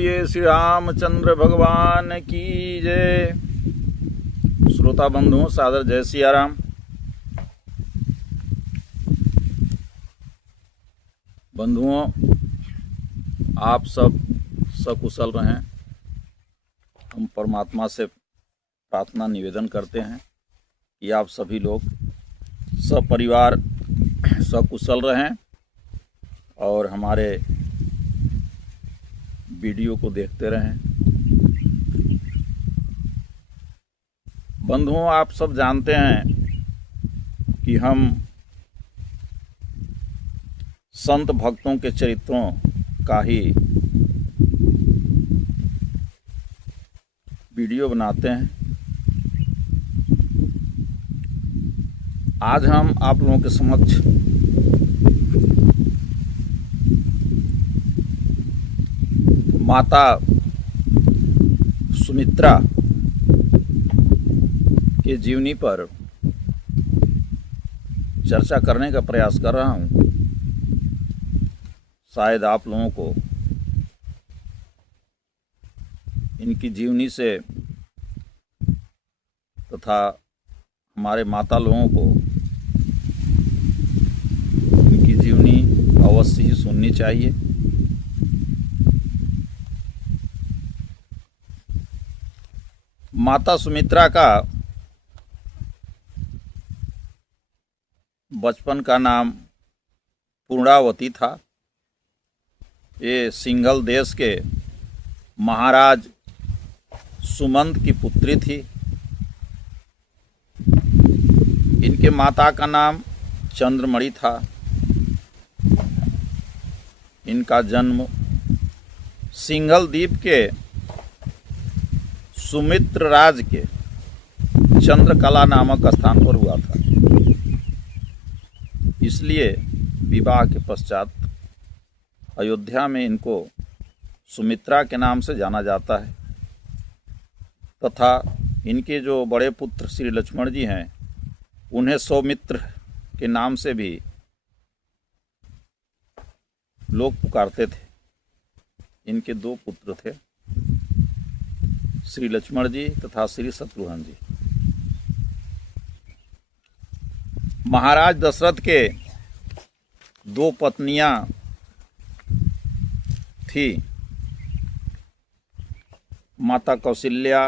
बोलिए श्री रामचंद्र भगवान की जय। श्रोता बंधुओं, सादर जय सिया राम। बंधुओं, आप सब सकुशल रहें। हम परमात्मा से प्रार्थना निवेदन करते हैं कि आप सभी लोग सपरिवार सकुशल रहें और हमारे वीडियो को देखते रहें। बंधुओं, आप सब जानते हैं कि हम संत भक्तों के चरित्रों का ही वीडियो बनाते हैं। आज हम आप लोगों के समक्ष माता सुमित्रा के जीवनी पर चर्चा करने का प्रयास कर रहा हूं। शायद आप लोगों को इनकी जीवनी से तथा हमारे माता लोगों को इनकी जीवनी अवश्य ही सुननी चाहिए। माता सुमित्रा का बचपन का नाम पूर्णावती था। ये सिंघल देश के महाराज सुमंत की पुत्री थी। इनके माता का नाम चंद्रमणि था। इनका जन्म सिंघल द्वीप के सुमित्र राज के चंद्रकला नामक स्थान पर हुआ था। इसलिए विवाह के पश्चात अयोध्या में इनको सुमित्रा के नाम से जाना जाता है तथा इनके जो बड़े पुत्र श्री लक्ष्मण जी हैं उन्हें सौमित्र के नाम से भी लोग पुकारते थे। इनके दो पुत्र थे, श्री लक्ष्मण जी तथा श्री शत्रुघ्न जी। महाराज दशरथ के दो पत्नियां थी, माता कौशल्या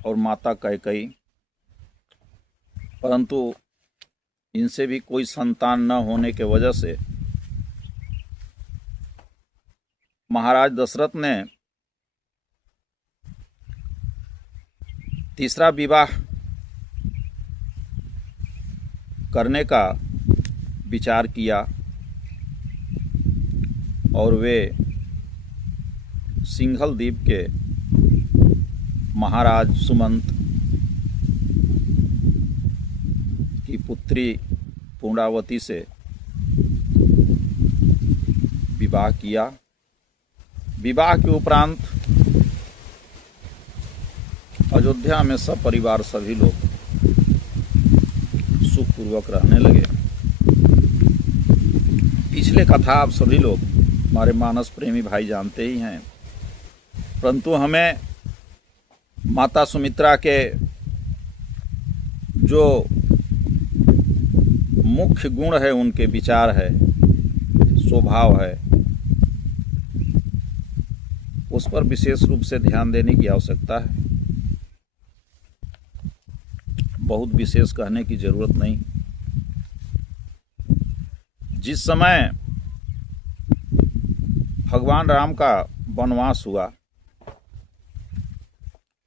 और माता कैकेयी, परंतु इनसे भी कोई संतान न होने के वजह से महाराज दशरथ ने तीसरा विवाह करने का विचार किया और वे सिंघल द्वीप के महाराज सुमंत की पुत्री पूर्णावती से विवाह किया। विवाह के उपरांत अयोध्या में सब परिवार सभी लोग सुखपूर्वक रहने लगे। पिछले कथा आप सभी लोग हमारे मानस प्रेमी भाई जानते ही हैं, परंतु हमें माता सुमित्रा के जो मुख्य गुण है, उनके विचार है, स्वभाव है, उस पर विशेष रूप से ध्यान देने की आवश्यकता है। बहुत विशेष कहने की जरूरत नहीं। जिस समय भगवान राम का वनवास हुआ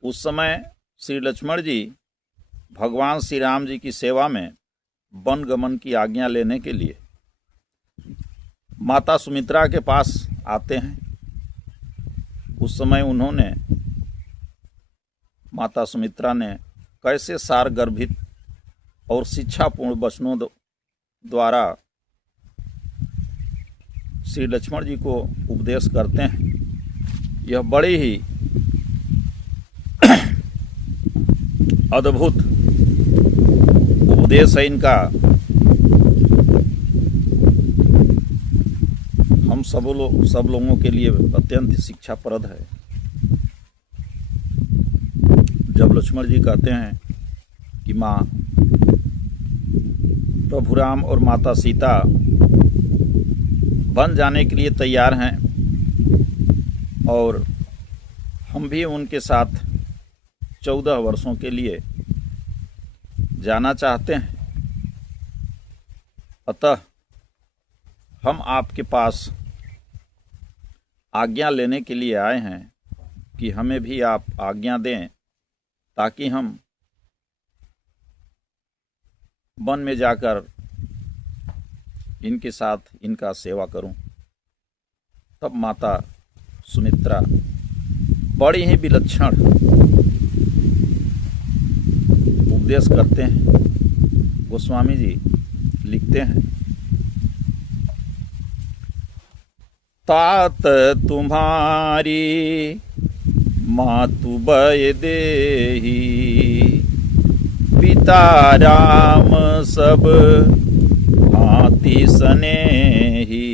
उस समय श्री लक्ष्मण जी भगवान श्री राम जी की सेवा में वन गमन की आज्ञा लेने के लिए माता सुमित्रा के पास आते हैं। उस समय उन्होंने, माता सुमित्रा ने कैसे सार गर्भित और शिक्षापूर्ण वचनों द्वारा श्री लक्ष्मण जी को उपदेश करते हैं। यह बड़ी ही अद्भुत उपदेश है इनका। हम सब लोगों के लिए अत्यंत शिक्षाप्रद है। लक्ष्मण जी कहते हैं कि माँ प्रभु राम और माता सीता बन जाने के लिए तैयार हैं और हम भी उनके साथ 14 वर्षों के लिए जाना चाहते हैं। अतः हम आपके पास आज्ञा लेने के लिए आए हैं कि हमें भी आप आज्ञा दें ताकि हम वन में जाकर इनके साथ इनका सेवा करूं। तब माता सुमित्रा बड़ी ही विलक्षण उपदेश करते हैं। गोस्वामी जी लिखते हैं, तात तुम्हारी मातु बय देही, पिता राम सब भांति सनेही,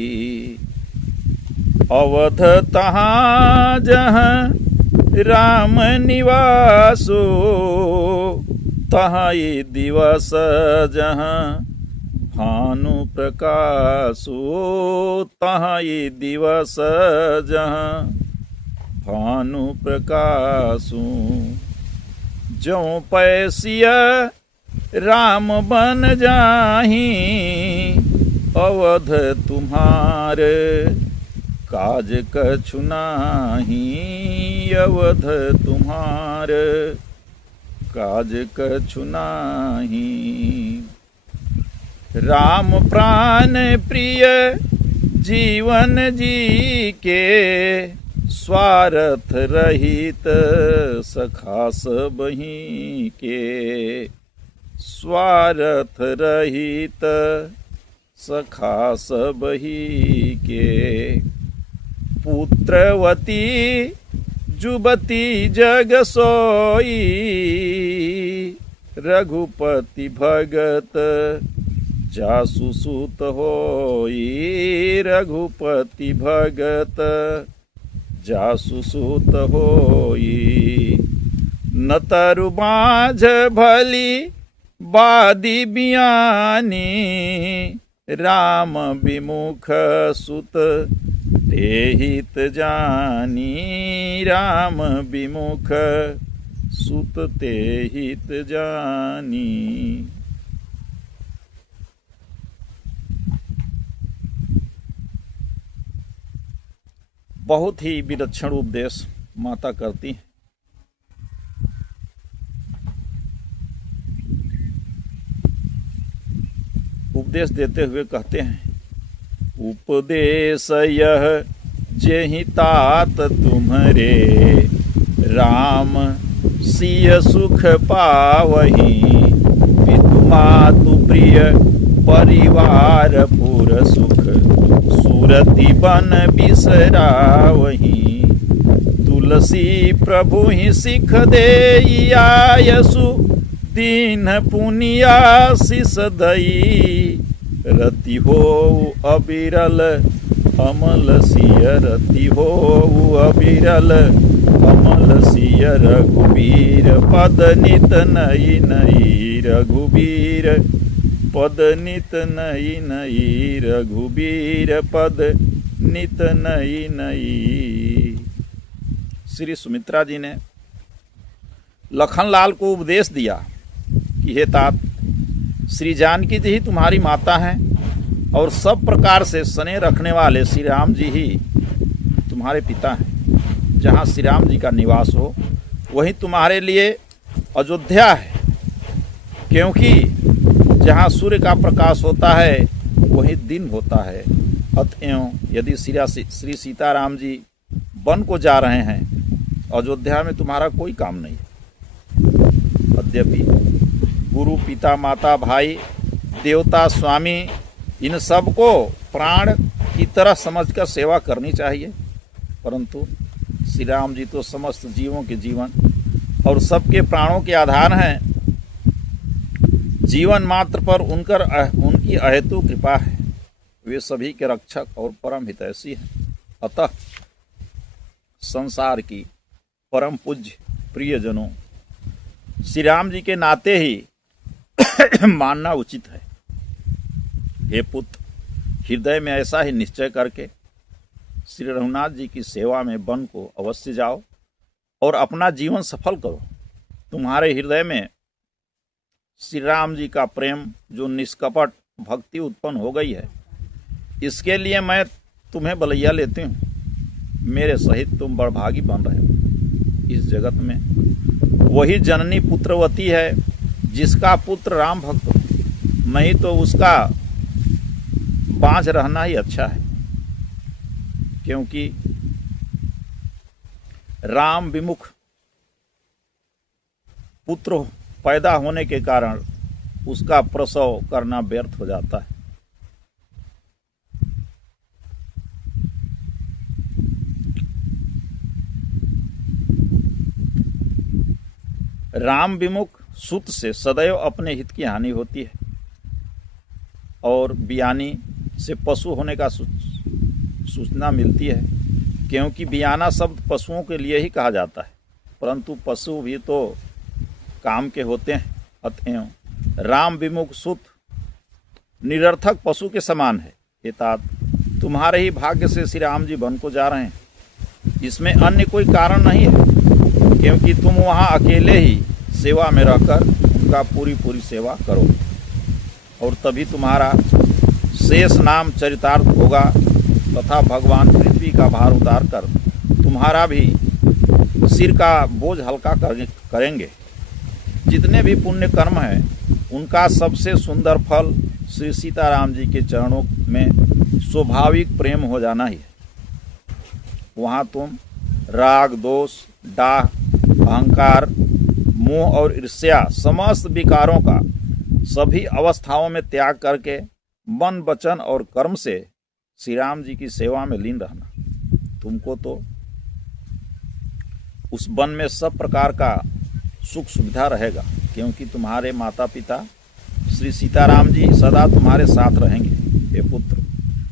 अवध तहाँ जहाँ राम निवासो, तहाँ ये दिवस जहाँ भानु प्रकाशो, तहाँ ये दिवस जहाँ भानु प्रकाशो, ज्यों पैसिया राम बन जाही, अवध तुम्हारे काज कछु नाही, अवध तुम्हारे काज कछु नाही। राम प्राण प्रिय जीवन जी के, स्वार्थ रहित सखा सबही के, स्वार्थ रहित सखा सबही के। पुत्रवती जुबती जग सोई, रघुपति भगत जासु सुत होई, रघुपति भगत जासु सुत होई। न तरु बाझ भली बादी बियानी, राम विमुख सुत तेहित जानी, राम विमुख सुत तेहित जानी। बहुत ही विलक्षण उपदेश माता करती हैं। उपदेश देते हुए कहते हैं, उपदेश यह जेहि तात तुम्हरे, राम सिय सुख पावही, पितु मातु प्रिय परिवार पुर सुख, सुरति बन बिसरावही। तुलसी प्रभु ही सिख दे आयसु, दीन पुनिया शिष दई, रति हो अबिरल अमल सिय, रति हो अबिरल अमल सिय। रघुबीर पद नित नई नई, रघुबीर पद नित नई नई, रघुबीर पद नित नई नई। श्री सुमित्रा जी ने लखनलाल को उपदेश दिया कि हे तात, श्री जानकी जी ही तुम्हारी माता हैं और सब प्रकार से स्नेह रखने वाले श्री राम जी ही तुम्हारे पिता हैं। जहाँ श्री राम जी का निवास हो वही तुम्हारे लिए अयोध्या है, क्योंकि जहाँ सूर्य का प्रकाश होता है वही दिन होता है। अतएव यदि श्री सीताराम जी वन को जा रहे हैं, अयोध्या में तुम्हारा कोई काम नहीं है। यद्यपि गुरु पिता माता भाई देवता स्वामी इन सब को प्राण की तरह समझकर सेवा करनी चाहिए, परंतु श्री राम जी तो समस्त जीवों के जीवन और सबके प्राणों के आधार हैं। जीवन मात्र पर उनकी अहेतु कृपा है। वे सभी के रक्षक और परम हितैषी हैं। अतः संसार की परम पूज्य प्रियजनों, श्री राम जी के नाते ही मानना उचित है। हे पुत्र, हृदय में ऐसा ही निश्चय करके श्री रघुनाथ जी की सेवा में वन को अवश्य जाओ और अपना जीवन सफल करो। तुम्हारे हृदय में श्री राम जी का प्रेम जो निष्कपट भक्ति उत्पन्न हो गई है, इसके लिए मैं तुम्हें बलैया लेती हूँ। मेरे सहित तुम बड़भागी बन रहे हो इस जगत में। वही जननी पुत्रवती है जिसका पुत्र राम भक्त हो, नहीं तो उसका बांझ रहना ही अच्छा है, क्योंकि राम विमुख पुत्र पैदा होने के कारण उसका प्रसव करना व्यर्थ हो जाता है। राम विमुख सुत से सदैव अपने हित की हानि होती है और बियानी से पशु होने का सूचना मिलती है, क्योंकि बियाना शब्द पशुओं के लिए ही कहा जाता है, परंतु पशु भी तो काम के होते हैं। अतएव राम विमुख सुत निरर्थक पशु के समान है। एतात तुम्हारे ही भाग्य से श्री राम जी वन को जा रहे हैं, इसमें अन्य कोई कारण नहीं है, क्योंकि तुम वहाँ अकेले ही सेवा में रहकर उनका पूरी सेवा करो और तभी तुम्हारा शेष नाम चरितार्थ होगा तथा भगवान पृथ्वी का भार उतार कर तुम्हारा भी सिर का बोझ हल्का करेंगे। जितने भी पुण्य कर्म हैं उनका सबसे सुंदर फल श्री सीताराम जी के चरणों में स्वाभाविक प्रेम हो जाना ही है। वहाँ तुम राग, दोष, डाह, अहंकार, मोह और ईर्ष्या समस्त विकारों का सभी अवस्थाओं में त्याग करके मन, वचन और कर्म से श्री राम जी की सेवा में लीन रहना। तुमको तो उस वन में सब प्रकार का सुख सुविधा रहेगा, क्योंकि तुम्हारे माता पिता श्री सीताराम जी सदा तुम्हारे साथ रहेंगे। हे पुत्र,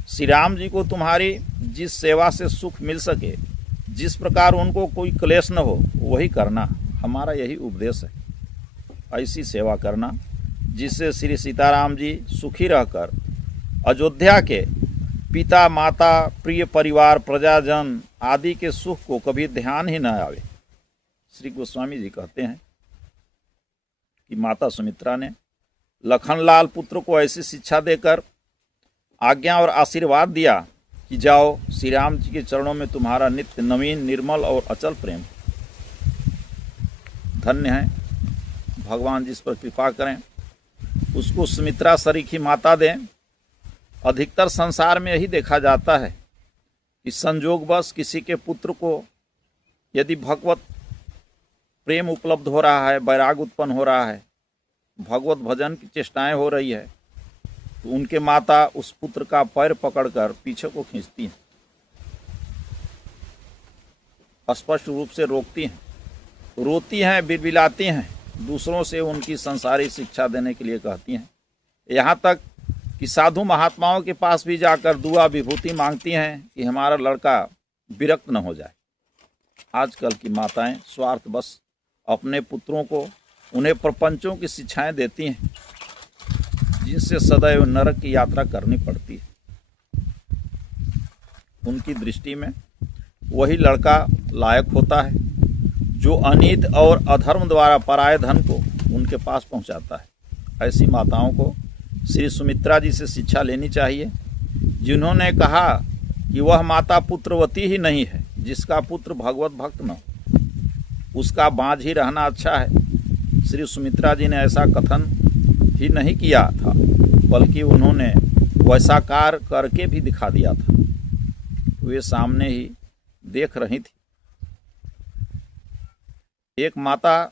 श्री राम जी को तुम्हारी जिस सेवा से सुख मिल सके, जिस प्रकार उनको कोई क्लेश न हो, वही करना। हमारा यही उपदेश है। ऐसी सेवा करना जिससे श्री सीताराम जी सुखी रहकर अयोध्या के पिता, माता, प्रिय परिवार, प्रजाजन आदि के सुख को कभी ध्यान ही न आवे। श्री गोस्वामी जी कहते हैं कि माता सुमित्रा ने लखनलाल पुत्र को ऐसी शिक्षा देकर आज्ञा और आशीर्वाद दिया कि जाओ, श्री राम जी के चरणों में तुम्हारा नित्य नवीन, निर्मल और अचल प्रेम। धन्य है, भगवान जिस पर कृपा करें उसको सुमित्रा सरीखी माता दें। अधिकतर संसार में यही देखा जाता है कि संजोगवश किसी के पुत्र को यदि भगवत प्रेम उपलब्ध हो रहा है, वैराग उत्पन्न हो रहा है, भगवत भजन की चेष्टाएं हो रही है, तो उनके माता उस पुत्र का पैर पकड़कर पीछे को खींचती हैं, स्पष्ट रूप से रोकती हैं, रोती हैं, बिलबिलाती हैं, दूसरों से उनकी संसारी शिक्षा देने के लिए कहती हैं। यहाँ तक कि साधु महात्माओं के पास भी जाकर दुआ विभूति मांगती हैं कि हमारा लड़का विरक्त न हो जाए। आजकल की माताएं स्वार्थवश अपने पुत्रों को उन्हें प्रपंचों की शिक्षाएं देती हैं, जिनसे सदैव नरक की यात्रा करनी पड़ती है। उनकी दृष्टि में वही लड़का लायक होता है जो अनीत और अधर्म द्वारा पराये धन को उनके पास पहुंचाता है। ऐसी माताओं को श्री सुमित्रा जी से शिक्षा लेनी चाहिए, जिन्होंने कहा कि वह माता पुत्रवती ही नहीं है जिसका पुत्र भगवत भक्त न हो, उसका बांझ ही रहना अच्छा है। श्री सुमित्रा जी ने ऐसा कथन ही नहीं किया था, बल्कि उन्होंने वैसा कार्य करके भी दिखा दिया था। वे सामने ही देख रही थी। एक माता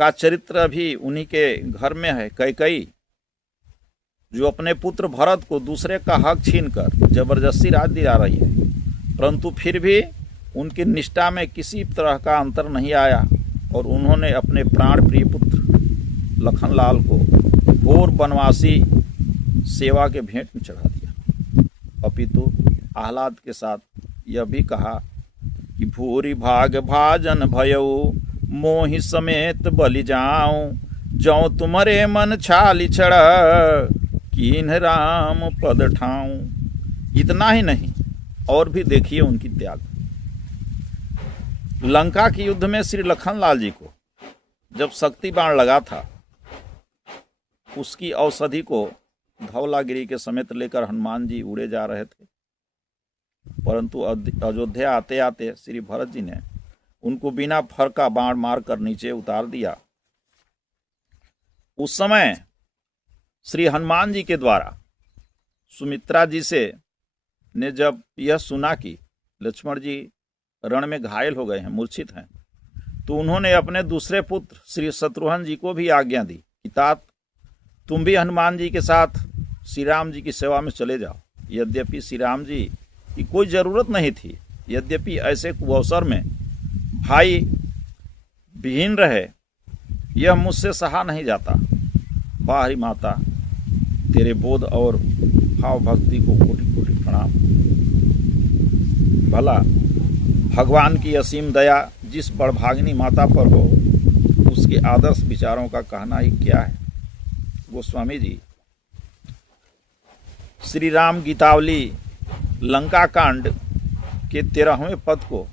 का चरित्र भी उन्हीं के घर में है, कैकेयी, जो अपने पुत्र भरत को दूसरे का हक छीनकर जबरदस्ती राज दिला रही है, परंतु फिर भी उनकी निष्ठा में किसी तरह का अंतर नहीं आया और उन्होंने अपने प्राण प्रिय पुत्र लखनलाल को घोर वनवासी सेवा के भेंट में चढ़ा दिया। अपितु आह्लाद के साथ यह भी कहा कि भूरि भाग भाजन भयऊ मोहि समेत बलि जाऊं, जौ तुम्हारे मन छाली छड़, कीन्ह राम पद ठाऊं। इतना ही नहीं, और भी देखिए उनकी त्याग। लंका के युद्ध में श्री लखनलाल जी को जब शक्ति बाण लगा था, उसकी औषधि को धवलागिरी के समेत लेकर हनुमान जी उड़े जा रहे थे, परंतु अयोध्या आते आते श्री भरत जी ने उनको बिना फर का बाण मारकर नीचे उतार दिया। उस समय श्री हनुमान जी के द्वारा सुमित्रा जी से ने जब यह सुना कि लक्ष्मण जी रण में घायल हो गए हैं, मूर्छित हैं, तो उन्होंने अपने दूसरे पुत्र श्री शत्रुघ्न जी को भी आज्ञा दी कि तात तुम भी हनुमान जी के साथ श्री राम जी की सेवा में चले जाओ। यद्यपि श्री राम जी की कोई ज़रूरत नहीं थी, यद्यपि ऐसे कुअवसर में भाई विहीन रहे, यह मुझसे सहा नहीं जाता। बाहरी माता, तेरे बोध और भाव भक्ति को कोटि कोटि प्रणाम। भला भगवान की असीम दया जिस बड़भागिनी माता पर हो, उसके आदर्श विचारों का कहना ही क्या है। गोस्वामी जी श्री राम गीतावली लंका कांड के 13वें पद को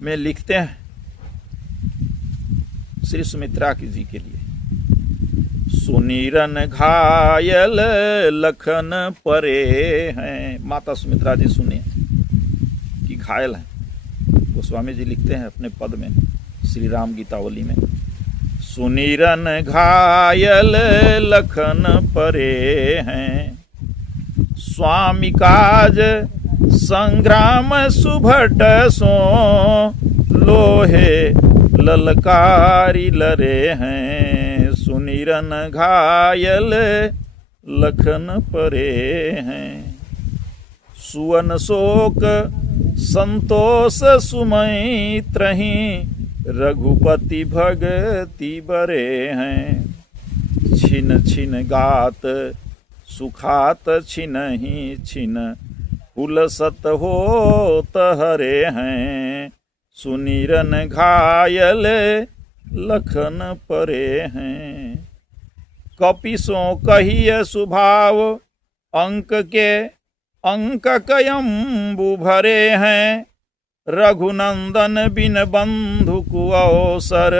में लिखते हैं श्री सुमित्रा जी के लिए, सुनीरन घायल लखन परे हैं। माता सुमित्रा जी सुनिए कि घायल हैं। गोस्वामी जी लिखते हैं अपने पद में श्री राम गीतावली में, सुनीरन घायल लखन परे हैं, स्वामी काज संग्राम सुभट सो, लोहे ललकारी लरे हैं, सुनीरन घायल लखन परे हैं। सुवन शोक संतोष सुमय त्रही, रघुपति भगति बरे हैं, छिन छिन गात सुखात छिनहि छिन, हुलसत होत हरे हैं, सुनीरन घायल लखन परे हैं। कपिसों कहिय सुभाव, अंक के अंक कयम्बु भरे हैं, रघुनंदन बिन बंधु कुअवसर,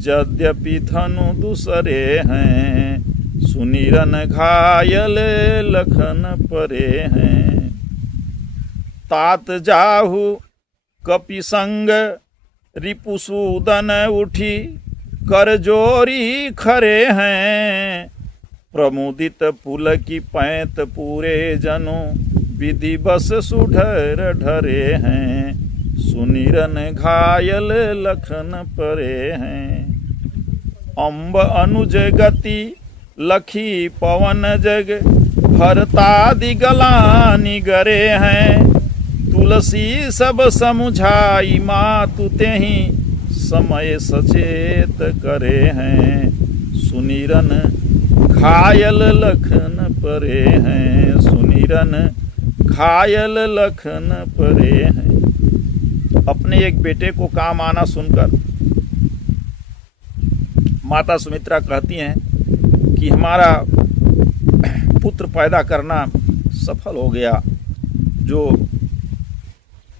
यद्यपि धनु दूसरे हैं, सुनीरन घायल लखन परे हैं। तात जाहु कपि संग रिपुसूदन उठी, कर जोरी खरे हैं, प्रमुदित पुल की पैंत पूरे जनु, विधि बस सुढर ढरे हैं, सुनीरन घायल लखन परे हैं। अम्ब अनुज गति लखी पवन जग, भरतादि गलानी गरे हैं, तुलसी सब समुझाई मातु तेहि, समय सचेत करे हैं, सुनीरन घायल लखन परे हैं, सुनीरन घायल लखन परे हैं। अपने एक बेटे को काम आना सुनकर माता सुमित्रा कहती हैं कि हमारा पुत्र पैदा करना सफल हो गया। जो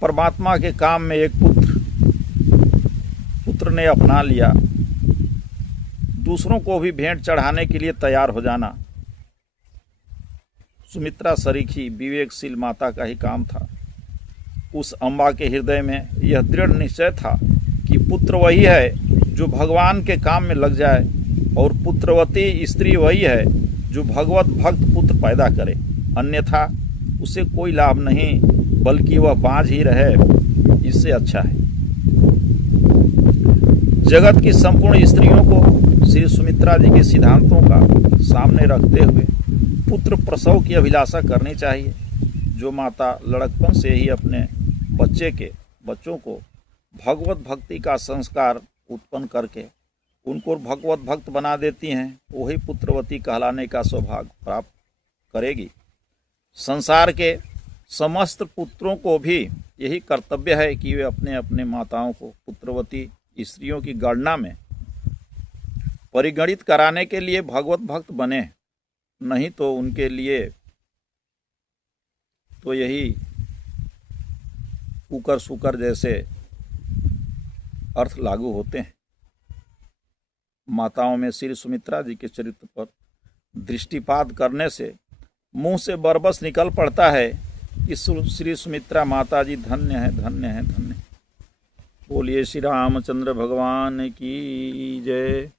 परमात्मा के काम में एक पुत्र ने अपना लिया, दूसरों को भी भेंट चढ़ाने के लिए तैयार हो जाना सुमित्रा सरीखी विवेकशील माता का ही काम था। उस अम्बा के हृदय में यह दृढ़ निश्चय था कि पुत्र वही है जो भगवान के काम में लग जाए, और पुत्रवती स्त्री वही है जो भगवत भक्त पुत्र पैदा करे, अन्यथा उसे कोई लाभ नहीं, बल्कि वह बाँझ ही रहे, इससे अच्छा है। जगत की संपूर्ण स्त्रियों को श्री सुमित्रा जी के सिद्धांतों का सामने रखते हुए पुत्र प्रसव की अभिलाषा करनी चाहिए। जो माता लड़कपन से ही अपने बच्चों को भगवत भक्ति का संस्कार उत्पन्न करके उनको भगवत भक्त बना देती हैं, वही पुत्रवती कहलाने का सौभाग्य प्राप्त करेगी। संसार के समस्त पुत्रों को भी यही कर्तव्य है कि वे अपने अपने माताओं को पुत्रवती स्त्रियों की गणना में परिगणित कराने के लिए भगवत भक्त बने, नहीं तो उनके लिए तो यही कुकर सुकर जैसे अर्थ लागू होते हैं। माताओं में श्री सुमित्रा जी के चरित्र पर दृष्टिपात करने से मुंह से बरबस निकल पड़ता है कि श्री सुमित्रा माता जी धन्य है, धन्य है, धन्य। बोलिए श्री रामचंद्र भगवान की जय।